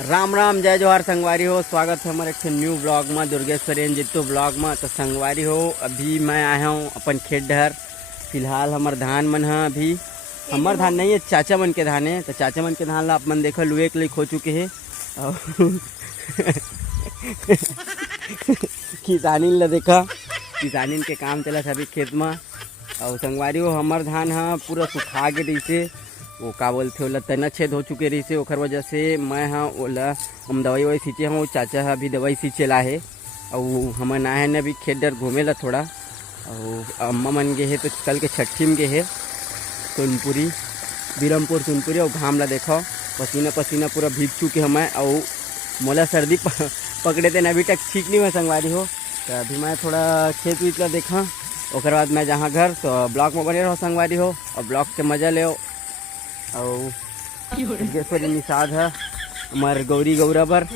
राम राम जय जोहार संगवारी हो। स्वागत है हमारे एक न्यू ब्लॉग में, दुर्गेश्वरी जितु ब्लॉग में। तो संगवारी हो, अभी मैं आया हूँ अपन खेत डहर। फिलहाल हमार धान मन है, अभी हमार धान नहीं है, चाचा मन के धान है। तो चाचा मन के धान ला आप मन देखो लुए के लिए खो चुके हैं और किसानी ला देखा, किसानी के काम चला अभी खेत में। और संगवारी हो, हमार धान है पूरा सुखा के रही से, वो का बोलते ओला तना छेद हो चुके रही से। ओखर वजह से मैं हाँ ओला हम दवाई ववाई सींचे हूँ, चाचा है अभी दवाई सींचेला है। और हम ना है अभी खेत डर घूमेला थोड़ा। और अम्मा मन गे है तो कल के छठी में गे है सोनपुरी, बिरमपुर सोनपुरी। और घाम ला देखो, पसीना पसीना पूरा भीग चुके हमें। और मोला सर्दी पकड़े थे अभी तक ठीक नहीं हुआ संगवारी हो। तो अभी मैं थोड़ा खेत वीत ला देखा, ओकर बाद मैं जहाँ घर तो ब्लॉक में बने रहो संगवारी हो, और ब्लॉक के मजा ले। और दुर्गेश्वरी निषाद है हमारे गौरी गौरा पर,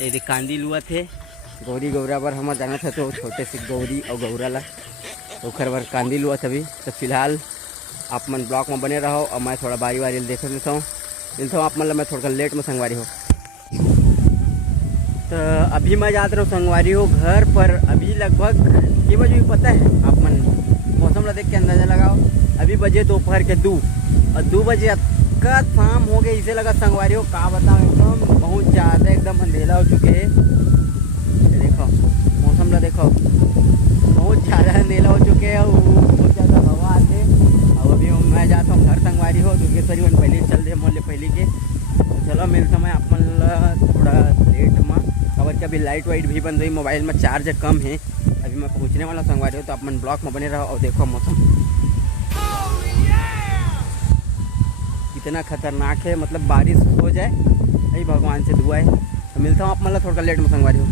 ये कांदी लुआ थे गौरी गौरा पर। हमारे जाना था तो छोटे से गौरी और गौरा ला ओखर बर कांदी लुआ तभी। तो फिलहाल आप मन ब्लॉक में बने रहो, और मैं थोड़ा बारी बारी देख लेता हूँ आप मतलब मैं थोड़ा लेट में संगवारी हो। तो अभी मैं जाता रहा हूँ संगवारी हो घर पर। अभी लगभग कितने बजे पता है आप मन, मौसम ला देख के अंदाजा लगाओ। अभी बजे दोपहर के 2 और 2 बजे का शाम हो गए, इसे लगा संगवारी हो का बताओ, एकदम बहुत ज़्यादा एकदम अंधेरा हो चुके हैं। देखो मौसम ला देखो, बहुत ज़्यादा अंधेरा हो चुके हैं और बहुत ज़्यादा हवा आते। और अभी मैं जाता हूँ घर संगवारी हो, दुर्गेश्वरी मन पहले चल दे मोले पहले के। तो चलो मिलता मैं आप मन थोड़ा लेट में, खबर के अभी लाइट वाइट भी बंद हुई, मोबाइल में चार्ज कम है। अभी मैं पहुँचने वाला संगवारी हो, तो आप मन ब्लॉक में बने रहो। और देखो मौसम कितना खतरनाक है, मतलब बारिश हो जाए यही भगवान से दुआ है। तो मिलता हूँ आप मतलब थोड़ा लेट में संगवारी हो।